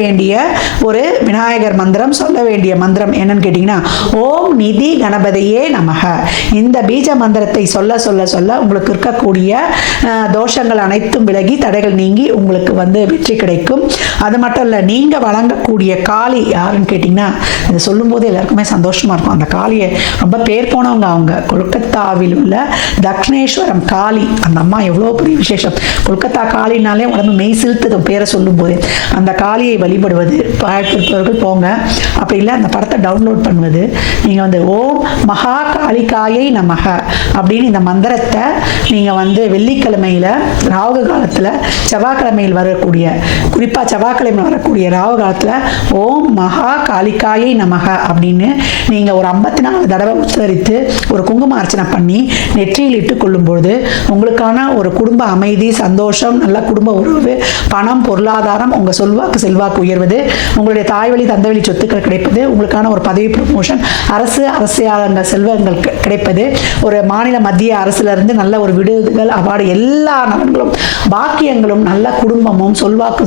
வேண்டிய ஒரு விநாயகர் மந்திரம், சொல்ல வேண்டிய மந்திரம் என்னன்னு கேட்டீங்கன்னா, ஓம் நிதி கணபதியே நமக. இந்த பீஜ மந்திரத்தை சொல்ல சொல்ல சொல்ல உங்களுக்கு இருக்கக்கூடிய தோஷங்கள் அனைத்தும் விலகி தடைகள் நீங்கி உங்களுக்கு வெற்றி கிடைக்கும். அது மட்டும் இல்லை, நீங்க வழங்கக்கூடிய காளி யாருன்னு கேட்டீங்கன்னா, இதை சொல்லும் போது எல்லாருக்குமே சந்தோஷமா இருக்கும். அந்த காளியை ரொம்ப பேர் போனவங்க. அவங்க கொல்கத்தாவில் உள்ள தக்ஷணேஸ்வரம் காளி. அந்த அம்மா எவ்வளோ பெரிய விசேஷம். கொல்கத்தா காளினாலே உடம்பு மெய் சிலுத்து பேரை சொல்லும் போது அந்த காளியை வழிபடுவது பார்க்கிறவர்கள் போங்க. அப்படி இல்லை அந்த படத்தை டவுன்லோட் பண்ணுவது. நீங்கள் ஓம் மகா காளிகாயை நமக அப்படின்னு இந்த மந்திரத்தை நீங்கள் வெள்ளிக்கிழமையில் ராகு காலத்தில், செவ்வாய்க்கிழமையில் வரக்கூடிய, குறிப்பாக செவ்வாய்க்கிழமையில் வரக்கூடிய ராகு காலத்தில் ஓம் மகா காளிகாயை நமக அப்படின்னு நீங்கள் ஒரு 54 தடவை உச்சரித்து ஒரு குங்கும அர்ச்சனை பண்ணி நெற்றியில் இட்டு கொள்ளும்பொழுது உங்களுக்கான ஒரு குடும்ப அமைதி, சந்தோஷம், நல்ல குடும்ப உறவு, பணம், பொருளாதாரம், உங்கள் செல்வாக்கு உயர்வது, உங்களுடைய தாய்வழி தந்தைவழி சொத்துக்கள் கிடைப்பது, உங்களுக்கான ஒரு பதவி ப்ரமோஷன், அரசியல் செல்வங்கள் கிடைப்பது, ஒரு மாநில மத்திய அரசிலிருந்து நல்ல ஒரு விடுதல், அவார்டு, எல்லா நலன்களும் பாக்கியங்களும் நல்ல குடும்பமும்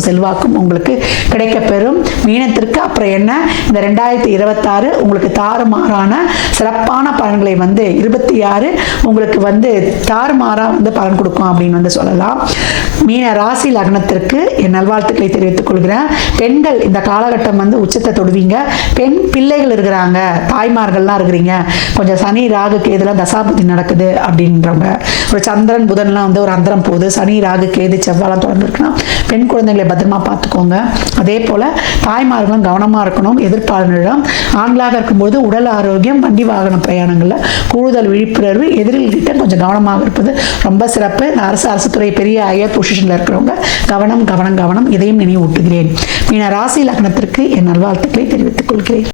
செல்வாக்கும் உங்களுக்கு கிடைக்கப்பெறும். மீனத்திற்கு அப்புறம் என்ன, இந்த 2026 உங்களுக்கு தாறுமாறான சிறப்பான பலன்களை 26 உங்களுக்கு தாறுமாறா பலன் கொடுக்கும் அப்படின்னு சொல்லலாம். மீன ராசி லக்னத்திற்கு என் நல்வாழ்த்துக்களை தெரிவித்துக் கொள்கிறேன். பெண்கள் இந்த காலகட்டம் உச்சத்தை தொடுவீங்க. பெண் பிள்ளைகள் இருக்கிறாங்க, தாய்மார்கள்லாம் இருக்கிறீங்க, கொஞ்சம் சனி ராகு கேதுலாம் தசாபுத்தி நடக்குது அப்படின்றவங்க, ஒரு சந்திரன் புதன்லாம் ஒரு அந்தரம் போகுது, சனி ராகு கேது செவ்வாய்லாம் தொடர்ந்து இருக்குன்னா பெண் குழந்தைகளை பத்திரமா பார்த்துக்கோங்க. அதே போல் தாய்மார்களும் கவனமாக இருக்கணும். எதிர்ப்பாளர்களிடம் ஆண்களாக இருக்கும்போது உடல் ஆரோக்கியம், வண்டி வாகன பிரயாணங்களில் கூடுதல் விழிப்புணர்வு, எதிரிகிட்ட கொஞ்சம் கவனமாக இருப்பது ரொம்ப சிறப்பு. இந்த அரசு துறை பெரிய ஹையர் பொசிஷனில் இருக்கிறவங்க கவனம், இதையும் நினைவூட்டுகிறேன். மீன ராசி லக்னத்திற்கு என் நல்வாழ்த்துக்களை தெரிவித்துக் கொள்கிறேன்.